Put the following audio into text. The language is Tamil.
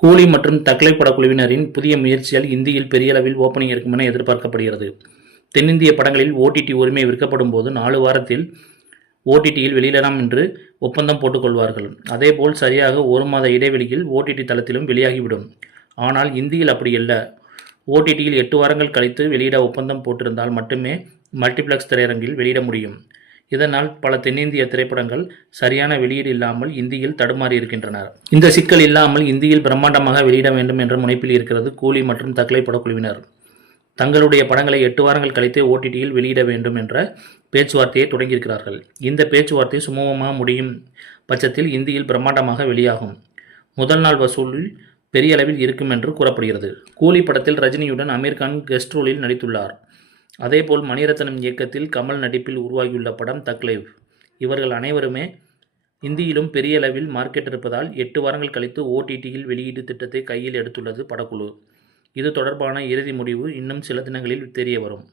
கூலி மற்றும் தக்லை படக்குழுவினரின் புதிய முயற்சியால் இந்தியில் பெரிய அளவில் ஓப்பனிங் இருக்கும் என எதிர்பார்க்கப்படுகிறது. தென்னிந்திய படங்களில் ஓடிடி உரிமை விற்கப்படும் போது 4 வாரத்தில் ஓடிடியில் வெளியிடலாம் என்று ஒப்பந்தம் போட்டுக் கொள்வார்கள். அதேபோல் சரியாக 1 மாத இடைவெளியில் ஓடிடி தளத்திலும் வெளியாகிவிடும். ஆனால் இந்தியில் அப்படியல்ல. ஓடிடியில் 8 வாரங்கள் கழித்து வெளியிட ஒப்பந்தம் போட்டிருந்தால் மட்டுமே மல்டிபிளெக்ஸ் திரையரங்கில் வெளியிட முடியும். இதனால் பல தென்னிந்திய திரைப்படங்கள் சரியான வெளியீடு இல்லாமல் இந்தியில் தடுமாறி இருக்கின்றன. இந்த சிக்கல் இல்லாமல் இந்தியில் பிரம்மாண்டமாக வெளியிட வேண்டும் என்ற முனைப்பில் இருக்கிறது கூலி மற்றும் தக்லை படக்குழுவினர். தங்களுடைய படங்களை 8 வாரங்கள் கழித்தே ஓடிடியில் வெளியிட வேண்டும் என்ற பேச்சுவார்த்தையை தொடங்கியிருக்கிறார்கள். இந்த பேச்சுவார்த்தை சுமூகமாக முடியும் பட்சத்தில் இந்தியில் பிரம்மாண்டமாக வெளியாகும். முதல் நாள் வசூலில் பெரிய அளவில் இருக்கும் என்று கூறப்படுகிறது. கூலி படத்தில் ரஜினியுடன் அமீர்கான் கெஸ்ட் ரோலில் நடித்துள்ளார். அதேபோல் மணிரத்னம் இயக்கத்தில் கமல் நடிப்பில் உருவாகியுள்ள படம் தக்லைவ். இவர்கள் அனைவருமே இந்தியிலும் பெரிய அளவில் மார்க்கெட் இருப்பதால் 8 வாரங்கள் கழித்து ஓடிடியில் வெளியீடு திட்டத்தை கையில் எடுத்துள்ளது படக்குழு. இது தொடர்பான இறுதி முடிவு இன்னும் சில தினங்களில் தெரிய வரும்.